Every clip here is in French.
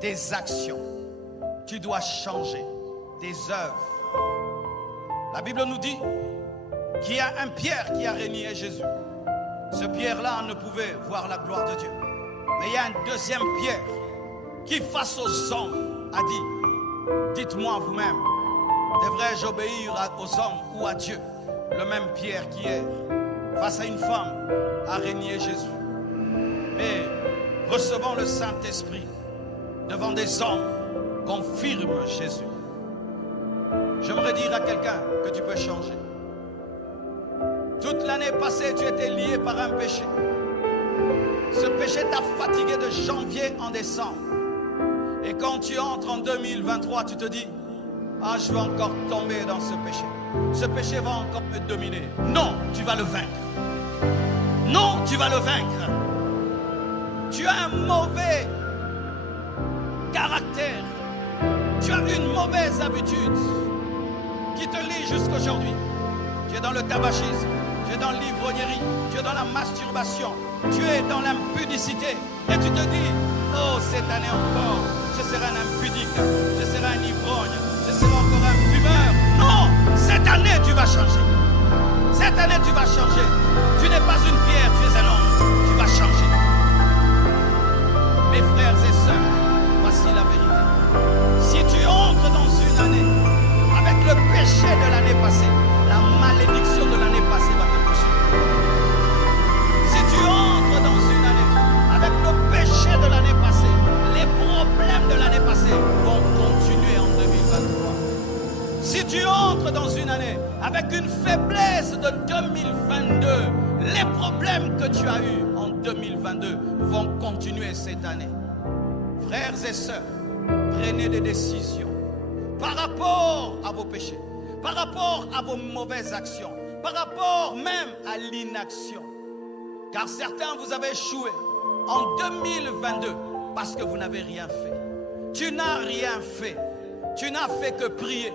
tes actions. Tu dois changer tes œuvres. La Bible nous dit qu'il y a un Pierre qui a renié Jésus. Ce Pierre-là ne pouvait voir la gloire de Dieu. Mais il y a un deuxième Pierre qui, face aux hommes, a dit: dites-moi vous-même, devrais-je obéir aux hommes ou à Dieu? Le même Pierre qui hier, face à une femme, a renié Jésus. Mais recevant le Saint-Esprit devant des hommes, confirme Jésus. J'aimerais dire à quelqu'un que tu peux changer. Toute l'année passée, tu étais lié par un péché. Ce péché t'a fatigué de janvier en décembre. Et quand tu entres en 2023, tu te dis: ah, je vais encore tomber dans ce péché. Ce péché va encore me dominer. Non, tu vas le vaincre. Non, tu vas le vaincre. Tu as un mauvais caractère. Tu as une mauvaise habitude qui te lie jusqu'aujourd'hui. Tu es dans le tabagisme, tu es dans l'ivrognerie, tu es dans la masturbation, tu es dans l'impudicité. Et tu te dis: oh, cette année encore, je serai un impudique, je serai un ivrogne, je serai encore un fumeur. Non, cette année tu vas changer. Cette année tu vas changer. Tu n'es pas une pierre, tu es un homme. Tu vas changer. Mes frères et sœurs, voici la vérité. Si tu entres dans une année avec le péché de l'année passée, la malédiction de l'année passée va te poursuivre. Si tu entres dans une année avec le péché de l'année passée, les problèmes de l'année passée vont continuer en 2023. Si tu entres dans une année avec une faiblesse de 2022, les problèmes que tu as eus en 2022 vont continuer cette année. Frères et sœurs, prenez des décisions par rapport à vos péchés, par rapport à vos mauvaises actions, par rapport même à l'inaction. Car certains, vous avez échoué en 2022 parce que vous n'avez rien fait. Tu n'as rien fait. Tu n'as fait que prier.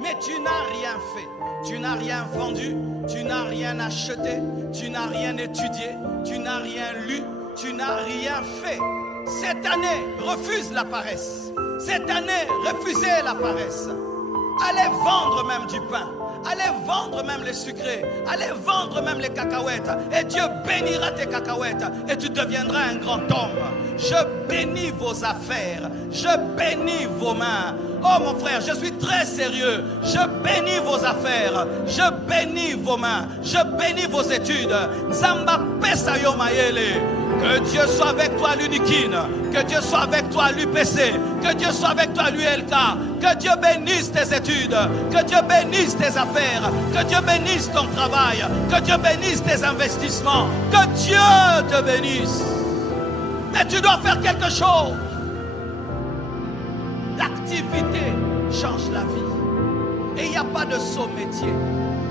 Mais tu n'as rien fait. Tu n'as rien vendu. Tu n'as rien acheté. Tu n'as rien étudié. Tu n'as rien lu. Tu n'as rien fait. Cette année, refuse la paresse. Cette année, refusez la paresse. Allez vendre même du pain. Allez vendre même les sucrés. Allez vendre même les cacahuètes. Et Dieu bénira tes cacahuètes. Et tu deviendras un grand homme. Je bénis vos affaires. Je bénis vos mains. Oh mon frère, je suis très sérieux. Je bénis vos affaires. Je bénis vos mains. Je bénis vos études. Nzamba pesa yo mayele. Que Dieu soit avec toi à l'Unikin, que Dieu soit avec toi à l'UPC, que Dieu soit avec toi à l'ULK, que Dieu bénisse tes études, que Dieu bénisse tes affaires, que Dieu bénisse ton travail, que Dieu bénisse tes investissements, que Dieu te bénisse. Mais tu dois faire quelque chose. L'activité change la vie. Et il n'y a pas de saut métier.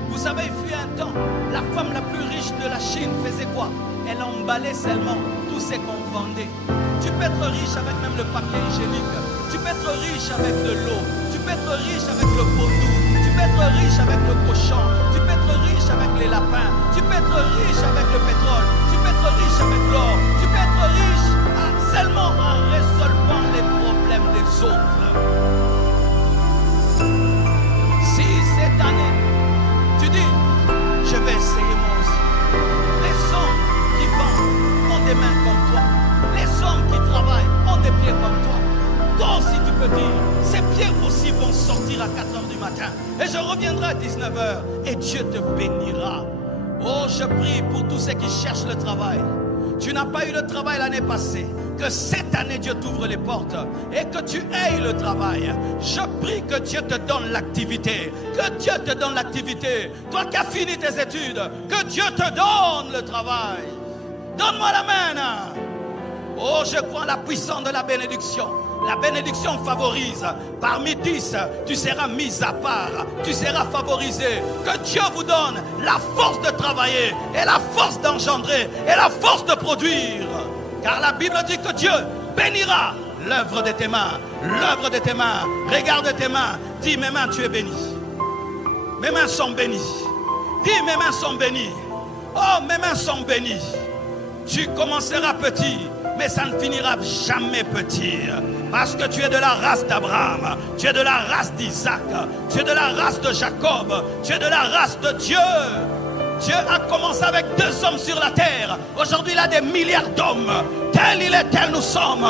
Vous savez, il fut un temps, la femme la plus riche de la Chine faisait quoi? Elle emballait seulement tout ce qu'on vendait. Tu peux être riche avec même le papier hygiénique. Tu peux être riche avec de l'eau. Tu peux être riche avec le pondou. Tu peux être riche avec le cochon. Tu peux être riche avec les lapins. Tu peux être riche avec le pétrole. Tu peux être riche avec l'or. Tu peux être riche seulement en résolvant les problèmes des autres. Si cette année, tu dis, je vais essayer moi aussi. Les hommes qui vendent ont des mains comme toi. Les hommes qui travaillent ont des pieds comme toi. Toi aussi tu peux dire, ces pieds aussi vont sortir à 4 h du matin. Et je reviendrai à 19 h et Dieu te bénira. Oh, je prie pour tous ceux qui cherchent le travail. Tu n'as pas eu le travail l'année passée. Que cette année Dieu t'ouvre les portes et que tu aies le travail. Je prie que Dieu te donne l'activité. Que Dieu te donne l'activité. Toi qui as fini tes études, que Dieu te donne le travail. Donne-moi la main. Oh, je crois à la puissance de la bénédiction. La bénédiction favorise. Parmi 10, tu seras mis à part. Tu seras favorisé. Que Dieu vous donne la force de travailler et la force d'engendrer et la force de produire. Car la Bible dit que Dieu bénira l'œuvre de tes mains. L'œuvre de tes mains. Regarde tes mains. Dis, mes mains, tu es béni. Mes mains sont bénies. Dis, mes mains sont bénies. Oh, mes mains sont bénies. Tu commenceras petit mais ça ne finira jamais petit. Parce que tu es de la race d'Abraham, tu es de la race d'Isaac, tu es de la race de Jacob, tu es de la race de Dieu. Dieu a commencé avec 2 hommes sur la terre. Aujourd'hui, il a des milliards d'hommes. Tel il est, tel nous sommes.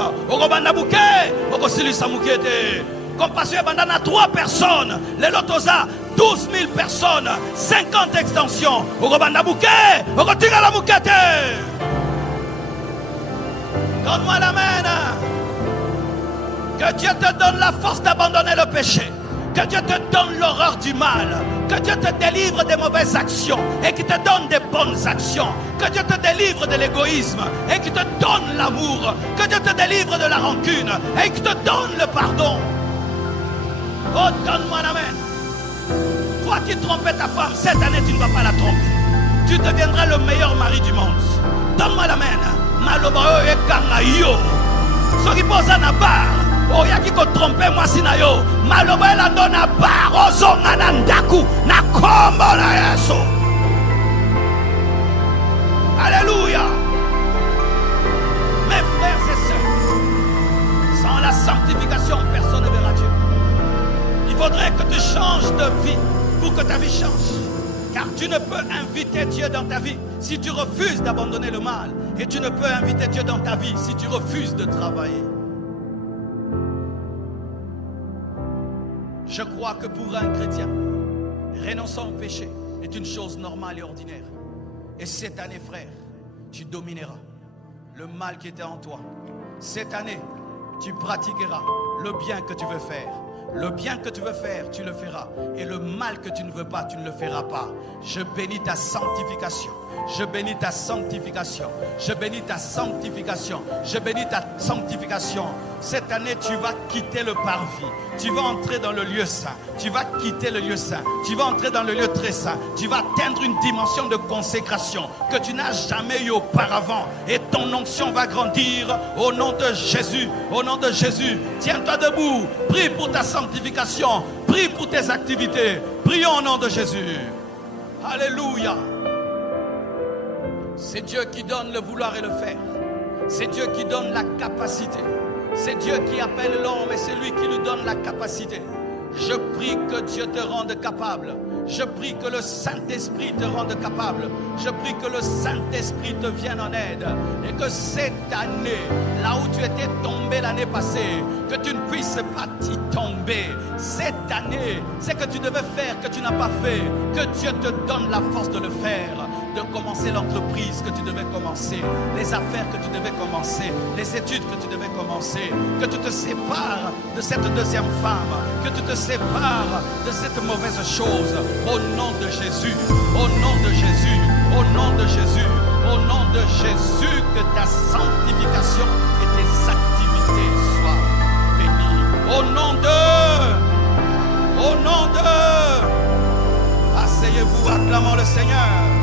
Compassion bandana 3 personnes. Les lotosa 12 000 personnes. 50 extensions. Donne-moi l'amen. Que Dieu te donne la force d'abandonner le péché. Que Dieu te donne l'horreur du mal. Que Dieu te délivre des mauvaises actions et qu'il te donne des bonnes actions. Que Dieu te délivre de l'égoïsme et qu'il te donne l'amour. Que Dieu te délivre de la rancune et qu'il te donne le pardon. Oh, donne-moi l'amen. Toi qui trompais ta femme, cette année tu ne vas pas la tromper. Tu deviendras le meilleur mari du monde. Donne-moi l'amen. Maloba e kangayo. Ce qui pose à bar. Oh, y'a qui peut tromper moi si na yo. Maloba la donna bar. Ozo nanandaku. Na kombo na yeso. Alléluia. Mes frères et sœurs, sans la sanctification, personne ne verra Dieu. Il faudrait que tu changes de vie pour que ta vie change. Car tu ne peux inviter Dieu dans ta vie si tu refuses d'abandonner le mal. Et tu ne peux inviter Dieu dans ta vie si tu refuses de travailler. Je crois que pour un chrétien, renonçant au péché est une chose normale et ordinaire. Et cette année, frère, tu domineras le mal qui était en toi. Cette année, tu pratiqueras le bien que tu veux faire. Le bien que tu veux faire, tu le feras. Et le mal que tu ne veux pas, tu ne le feras pas. Je bénis ta sanctification. Je bénis ta sanctification. Je bénis ta sanctification. Je bénis ta sanctification. Cette année, tu vas quitter le parvis. Tu vas entrer dans le lieu saint. Tu vas quitter le lieu saint. Tu vas entrer dans le lieu très saint. Tu vas atteindre une dimension de consécration que tu n'as jamais eu auparavant. Et ton onction va grandir au nom de Jésus. Au nom de Jésus. Tiens-toi debout. Prie pour ta sanctification. Prie pour tes activités. Prions au nom de Jésus. Alléluia. C'est Dieu qui donne le vouloir et le faire. C'est Dieu qui donne la capacité. C'est Dieu qui appelle l'homme et c'est lui qui lui donne la capacité. Je prie que Dieu te rende capable. Je prie que le Saint-Esprit te rende capable. Je prie que le Saint-Esprit te vienne en aide. Et que cette année, là où tu étais tombé l'année passée, que tu ne puisses pas t'y tomber. Cette année, c'est que tu devais faire, que tu n'as pas fait. Que Dieu te donne la force de le faire. De commencer l'entreprise que tu devais commencer. Les affaires que tu devais commencer. Les études que tu devais commencer. Que tu te sépares de cette deuxième femme. Que tu te sépares de cette mauvaise chose. Au nom de Jésus, au nom de Jésus, au nom de Jésus, au nom de Jésus, que ta sanctification et tes activités soient bénies. Au nom de, asseyez-vous, acclamons le Seigneur.